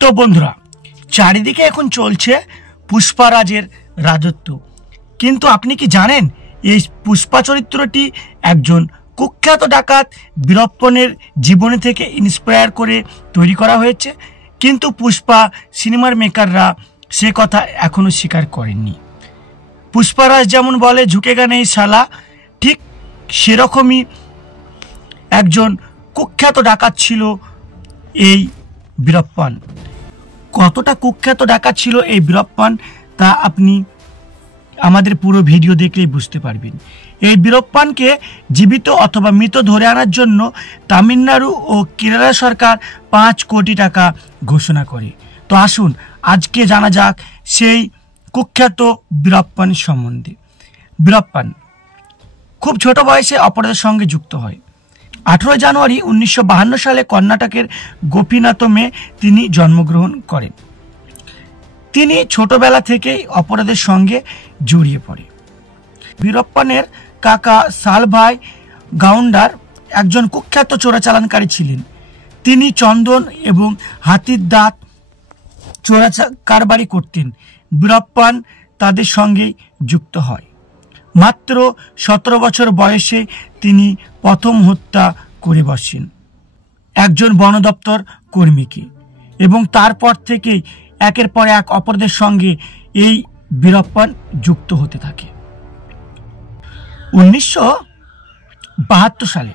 তো বন্ধুরা, চারিদিকে এখন চলছে পুষ্পারাজের রাজত্ব। কিন্তু আপনি কি জানেন এই পুষ্পা চরিত্রটি একজন কুখ্যাত ডাকাত বীরপ্পনের জীবনী থেকে ইন্সপায়ার করে তৈরি করা হয়েছে। কিন্তু পুষ্পা সিনেমার মেকাররা সে কথা এখনো স্বীকার করেননি। পুষ্পারাজ যেমন বলে ঝুঁকেগা নেই শালা, ঠিক সেরকমই একজন কুখ্যাত ডাকাত ছিল এই বীরপ্পন। কতটা কুখ্যাত ডাকাত ছিল এই বীরপ্পন তা আপনি আমাদের পুরো ভিডিও দেখলেই বুঝতে পারবেন। এই বীরপ্পনকে জীবিত অথবা মৃত ধরে আনার জন্য তামিলনাড়ু ও কেরালা সরকার 5 কোটি টাকা ঘোষণা করে। তো আসুন আজকে জানা যাক সেই কুখ্যাত বীরপ্পন সম্বন্ধে। বীরপ্পন খুব ছোট বয়সে অপরাধের সঙ্গে যুক্ত হয়। 18 জানুয়ারি 1952 সালে কর্ণাটকের গোপীনাথমে তিনি জন্মগ্রহণ করেন। তিনি ছোটবেলা থেকেই অপরাধের সঙ্গে জড়িয়ে পড়ে। বীরপ্পনের কাকা সালভাই গাউন্ডার একজন কুখ্যাত চোরাচালানকারী ছিলেন। তিনি চন্দন এবং হাতির দাঁত কারবারি করতেন। বীরপ্পন তাদের সঙ্গেই যুক্ত হয়। মাত্র 17 বছর বয়সে তিনি প্রথম হত্যা করে বসেন একজন বন দপ্তর কর্মীকে, এবং তারপর থেকেই একের পর এক অপরাধের সঙ্গে এই বীরপ্পন যুক্ত হতে থাকে। 1972 সালে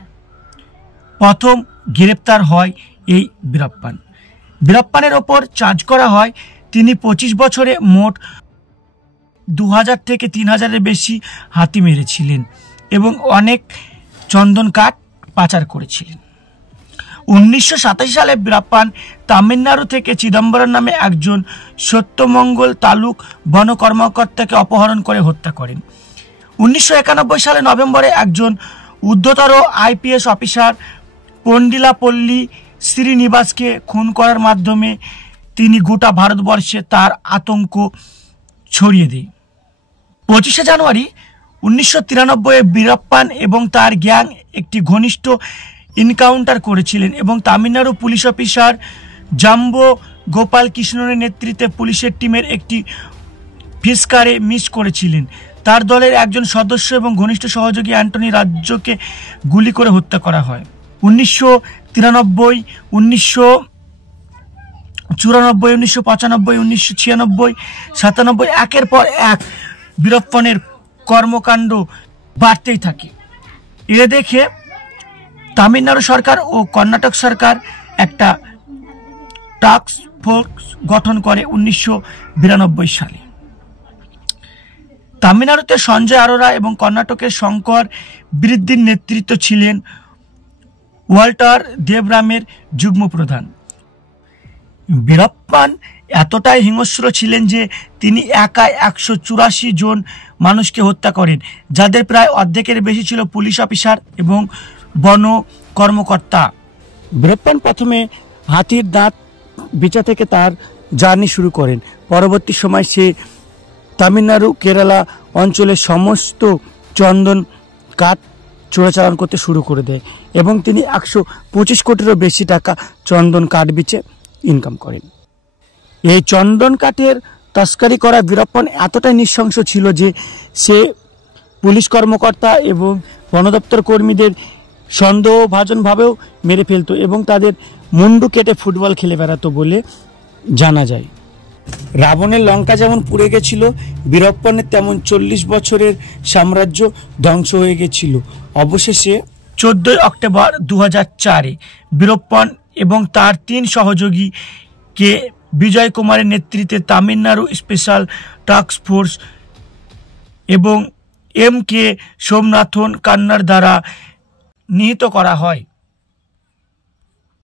প্রথম গ্রেপ্তার হয় এই বীরপ্পন। বীরপ্পনের ওপর চার্জ করা হয় তিনি 25 বছরে মোট 2000 থেকে 3000-এর বেশি হাতি মেরেছিলেন এবং অনেক চন্দন কাঠ পাচার করেছিলেন। 1987 সালে বীরপ্পন তামিলনাড়ু থেকে চিদম্বরম নামে একজন সত্যমঙ্গল তালুক বন কর্মকর্তাকে অপহরণ করে হত্যা করেন। 1991 সালে নভেম্বরে একজন ঊর্ধ্বতর IPS অফিসার পন্ডিলাপল্লী শ্রীনিবাসকে খুন করার মাধ্যমে তিনি গোটা ভারতবর্ষে তার আতঙ্ক ছড়িয়ে দেয়। 25 জানুয়ারি 1993 বীরপ্পন এবং তার গ্যাং একটি ঘনিষ্ঠ এনকাউন্টার করেছিলেন এবং তামিলনাড়ু পুলিশ অফিসার জাম্বো গোপাল কৃষ্ণনের নেতৃত্বে পুলিশের টিমের একটি ফিসকারে মিস করেছিলেন। তার দলের একজন সদস্য এবং ঘনিষ্ঠ সহযোগী অ্যান্টনি রাজ্যকে গুলি করে হত্যা করা হয়। 1993, 1994, 1995, 1996, 97 একের পর এক বীরপ্পনের কর্মকাণ্ড বাড়তেই থাকে। এ দেখে তামিলনাড়ু সরকার ও কর্ণাটক সরকার একটা টাস্ক ফোর্স গঠন করে 1992 সালে। তামিলনাড়ুতে সঞ্জয় আরোরা এবং কর্ণাটকের শঙ্কর বৃদ্ধির নেতৃত্ব ছিলেন ওয়াল্টার দেবরামের যুগ্ম প্রধান। বীরপ্পন এতটাই হিংস্র ছিলেন যে তিনি একাই 184 জন মানুষকে হত্যা করেন, যাদের প্রায় অর্ধেকের বেশি ছিল পুলিশ অফিসার এবং বন কর্মকর্তা। বীরপ্পন প্রথমে হাতির দাঁত বিচা থেকে তার জার্নি শুরু করেন। পরবর্তী সময় সে তামিলনাড়ু কেরালা অঞ্চলের সমস্ত চন্দন কাঠ চোরাচালান করতে শুরু করে দেয় এবং তিনি 125 কোটিরও বেশি টাকা চন্দন কাঠ বেচে ইনকাম করেন। এই চন্দন কাঠের তস্করি করা বীরপ্পন এতটাই নৃশংস ছিল যে সে পুলিশ কর্মকর্তা এবং বন দপ্তর কর্মীদের সন্দেহভাজনভাবেও মেরে ফেলতো এবং তাদের মুন্ডু কেটে ফুটবল খেলে বেড়াতো বলে জানা যায়। রাবণের লঙ্কা যেমন পুড়ে গেছিল, বীরপ্পনের তেমন 40 বছরের সাম্রাজ্য ধ্বংস হয়ে গেছিল। অবশেষে 14 অক্টোবর 2004-এ বীরপ্পন এবং তার 3 সহযোগী কে বিজয় কুমারের নেতৃত্বে তামিলনাড়ু স্পেশাল টাস্ক ফোর্স এবং MK সোমনাথন কান্নার দ্বারা নিহত করা হয়।